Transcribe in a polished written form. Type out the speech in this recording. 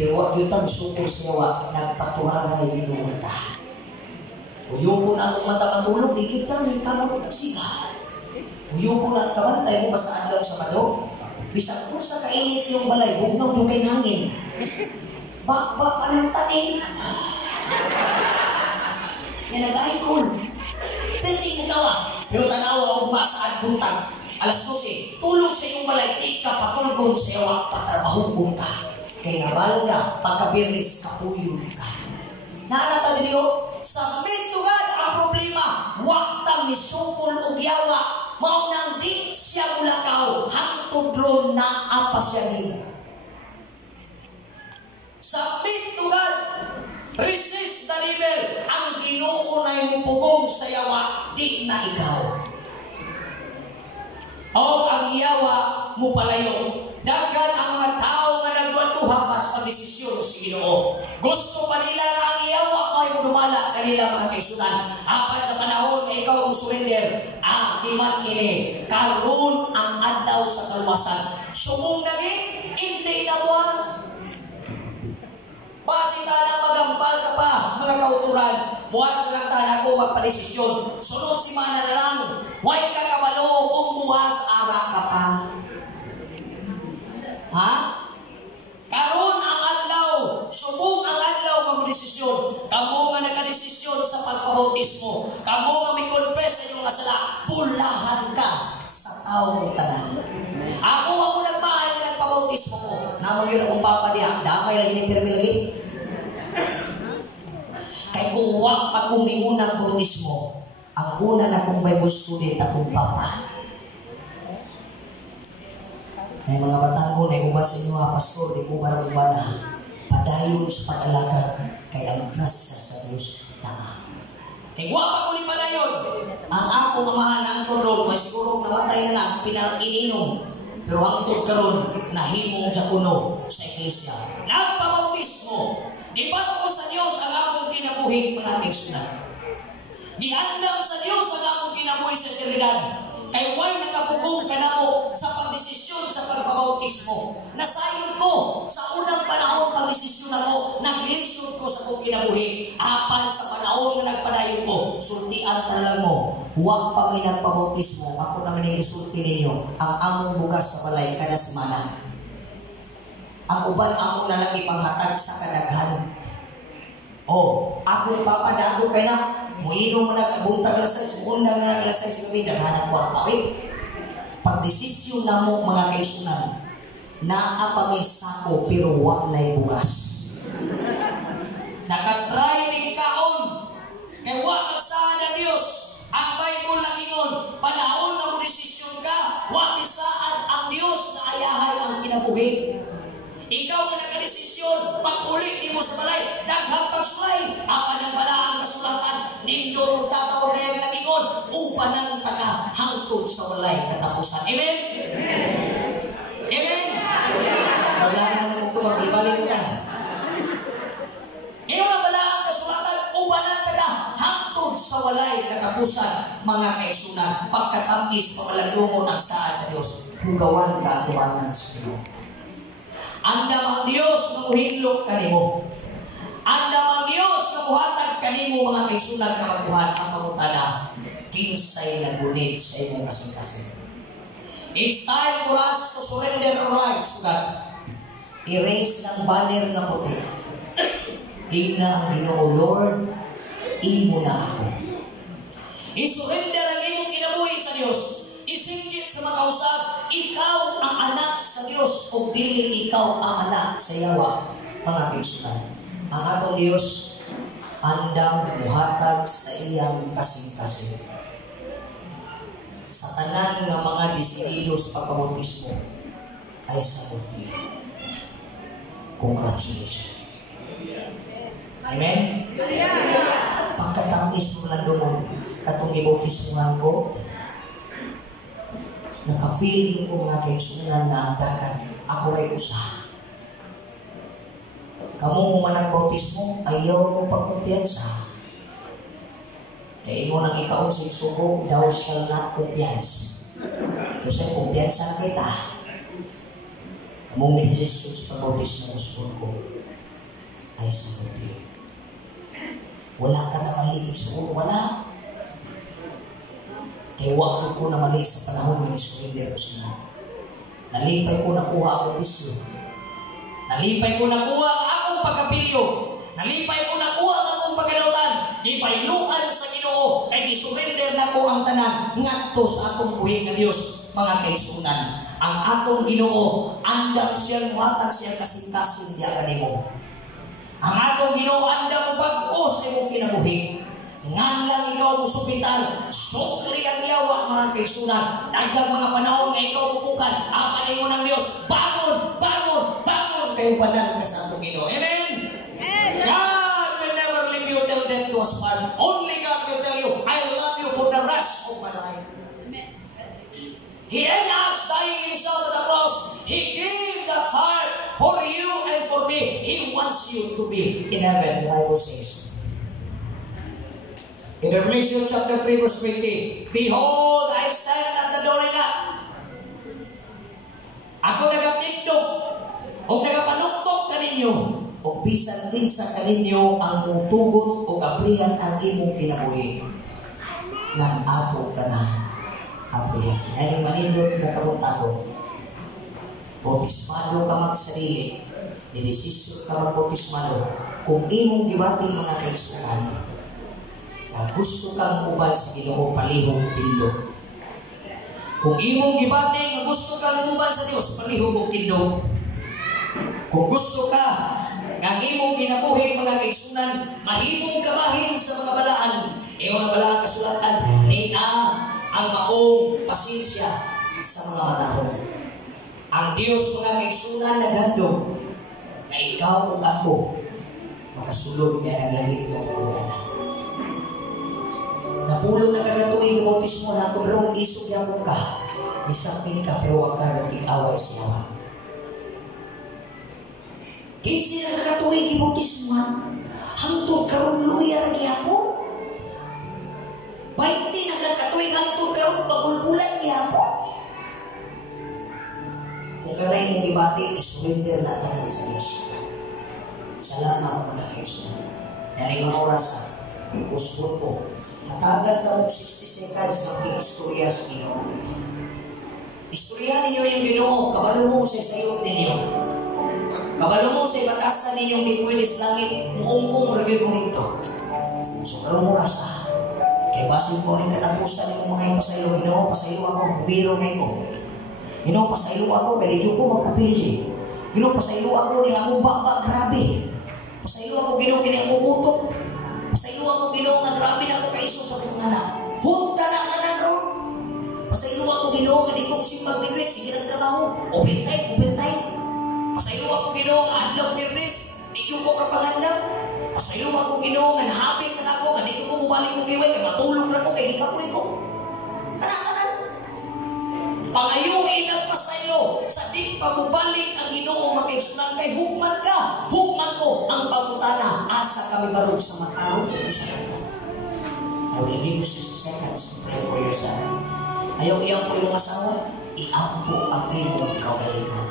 Pero wag yun pang sukol siya, wag nagpaturaray yung mata. Uyong po na itong mata matulog, di kita rin kamot siga. Uyong po na kabantay mo basta adlaw sa mado. Bisag po sa kainit yung balay, bugnaw yung kay hangin. Bakba ka ng tanin. Yan nag-aikol. Pwede nagawa. Pero tanawa o masaad buntag. Alas 12, tulog sa iyong balay, di ka patulgon sa iwa, patrabahong ka. Kaya nabalo na, pagkabirnis, kapuyo ka. Naanata dito, sa mentugan ang problema, wak kang misukol o yawa, maunang di siya mulakaw, hangtod ron na apa siya nila. Sa mentugan, resist the devil, ang Ginoo na imupugong sa yawa, di na ikaw. O ang iyawa mo palayo. Daghan ang mga tao nga nagduha pas pagdesisyon si Ginoo. Gusto pa nila nga ang iyawa may dumala kanila mga kaisunan. Apat sa panahon nga ikaw ang surrender, di man ini karon ang adlaw sa kaluwasan. Sumong naging hindi na buwas. Basi na magambal ka pa mga kauturan. Buwas na lang tayo ko magpadesisyon. Sunod si mana na lang. Huwag ka kabalo kung buwas ara ka pa. Ha? Karon ang adlaw. Subong ang adlaw magdesisyon. Kamu nga nagkadesisyon sa pagpabautismo. Kamu nga may confess sa iyong sala. Bulahan ka sa taong tanan. Ako nagmahay nga nagpabautismo ko. Namang yun akong papadiyak. Damay lagi ni pirmi lagi. Kay kung wak pa kung iunang bautismo, ang una na kong Bible student akong papa. Ay mga batang ko, naiubat sa inyo pastor, di ko barang ubana, padayon sa pag-alagad, kay ang grasya sa Diyos na. Kay wak pa ko ni padayon, ang ako mamahan ang turon, may siguro namatay na pinag-ininom, pero ang karon nahimong sa kuno sa iglesia. Nagpabautismo, di ba ko sa Diyos ang akong kinabuhi mga kaigsunan? Giandam sa Diyos ang akong kinabuhi sa eternidad. Kay way nakapugong ka na mo sa pagdesisyon sa pagpabautismo. Nasayon ko sa unang panahon pagdesisyon ako, naglisyon ko sa kong kinabuhi. Apan sa panahon na nagpadayon ko, sultian talagang mo, huwag pa may nagpabautismo, ako naman yung isulti ninyo, ang among bugas sa balay kada semana. Ang uban among nalang ipanghatag sa kadaghan. Ako papadako kay na, muino mo nagbuntag alas 6, undang na alas 6 kami, daghanang kwarta. Pagdesisyon na mo mga kaisunan, naa may sako pero wak na'y bugas. Nakatry ng kaon, kay wak nagsaad ang Diyos. Ang Bible na ingon, panahon na mo desisyon ka, wak isaad ang Diyos na ayahay ang kinabuhi. Ikaw nga nagkadesisyon, pag-ulit ni mo sa balay, daghang pagsulay, apan ang balaang kasulatan, nindo ang tataw na yung nag-ingon, upan ang taka, hangtod sa balay katapusan. Amen? Amen? Wala na naman ito, maglibalik ka na. Ngayon ang balaang kasulatan, upan ang taka, hangtod sa walay katapusan, mga kaisunan, pagkatamis, pamalandungon ang saad sa Diyos, hugawan ka, huwangan sa Diyos. Andam ang Diyos na muhinlok kanimo. Andam ang Diyos na muhatag kanimo mga kaisunan kapagbuhan ang pangutana. Kinsay nagunit sa imong kasing-kasing. It's time for us to surrender our lives to God. I-raise ng banner na puti. Hina ang Ginoo, Lord, imo na ako. I-surrender ang imong kinabuhi sa Diyos. Isinggit sa makausap, ikaw ang anak sa Diyos o dili ikaw ang anak sa yawa, mga kaisunan. Ang atong Diyos, andam muhatag sa iyang kasing-kasing. Sa tanan ng mga disidido sa pagpabautismo ay sagot niya. Congratulations. Amen? Pagkatapos mo lang doon, katong ibautismuhan ko, naka-feel ko mga kaisunan na andakan, ako ay usa. Kamu kung manag-bautismo, ayaw mo pagkumpiyansa. Kaya mo nang ikaw sa sugo, thou shall not kumpiyansa. Kasi kumpiyansa kita. Kamu may desisyon sa pag-bautismo, gusto ko. ay sunod niyo. Wala ka na mali sa wala. Kaya wag ko na mali sa panahon ng surrender ko sa inyo. Nalipay ko nakuha akong bisyo. Nalipay ko nakuha ang akong pagkapilyo. Nalipay ko nakuha ang akong pagkalutan. Di pailuan sa Ginoo. Kaya surrender na ko ang tanan ngadto sa atong buhi ng Dios, mga kaigsunan. Ang atong Ginoo andam siyang matag siyang kasing-kasing diya kanimo. Ang atong Ginoo andam mo bag-o sa imong kinabuhi. Ngan lang ikaw mo supitan, sukli ang yawa, mga kaigsunan. Dagang mga panahon nga ikaw pupukan, ang panahon ng Diyos, bangon, bangon, bangon kayo banan ka sa atong Ginoo. Amen? God will never leave you till death do us part. Only God will tell you, I love you for the rest of my life. He announced dying himself at the cross. He gave that heart for you and for me. He wants you to be in heaven, the Bible says. In Revelation chapter 3 verse 20, behold, I stand at the door and knock. Ako nagatindog o nagapanuktok kaninyo o bisan din sa kaninyo ang tugot o kaprihan ang imong kinabuhi ng ato ka na aprihan. Yan yung manindot na kabuntago. Bautismado ka magsarili, nilisisyo ka magbautismado kung imong gibating mga kaigsunan na gusto kang ubad sa Ginoo palihog tindog. Kung imong gibating na gusto kang ubad sa Dios palihog tindog. Kung gusto ka nga imong kinabuhi mga kaigsunan mahimong kabahin sa mga balaan, ingon balaan kasulatan ni ang maong pasensya sa mga manahon. Ang Dios mga kaigsunan naghandog na ikaw ug ako makasulod niya ng langit ng kuluran. Napulong na kagatuin yung bautismo na ito, pero isog niya mo ka. Misapin ka, pero wag ka nag-away siya. Kinsi na kagatuin yung bautismo, hangtod karong luya niya po. Baiti na kagatuin hangtod karong pagulbulan niya po. Kung kanay mong ibati, isurrender na tayo sa Diyos. Salamat mga kaigsunan. Yan yung mga orasan, usbot ko. Hatagan ka mo 60 seconds ng istorya sa Ginoo. Istoryahan ninyo yung Ginoo, kabalo mo sa sayot ninyo. Kabalo mo sa batasan ninyong dipwilis langit, muungkong review mo nito. So, karoon mo rasa. Kaya basin ko rin katapusan ng mga ipasaylo. Ginoo, pasaylo ako, bubiro ngayon ko. Ginoo, pasaylo ako, galito ko magpapili. Ginoo, pasaylo ako, ni ako baba, grabe. Pasaylo ako, Ginoo, kini ako utok. Pasaylo ako, Ginoo, nga grabe na ako kaisog sa pangana. Punta na ka na ron. Pasaylo ako, Ginoo, nga di ko simbag binwit, sige ng trabaho. Open time. Pasaylo ako, Ginoo, nga adlaw nirris, di ko kapangandam. Pasaylo ako, Ginoo, nga nahabit na ako, nga di ko bumalik ko giway, kaya matulog na ko, kaya gikapoy ko. Kanan. Pangayuin ang pasaylo sa di pabubalik ang Ginoo makaigsunan kay hukman ka. Hukman ko ang pangutana. Asa kami barog sa matao o sa kanya. I will give you 60 seconds to pray for yourself. Ayaw iyang po yung asawa, iampo ang iyong kaugalingan.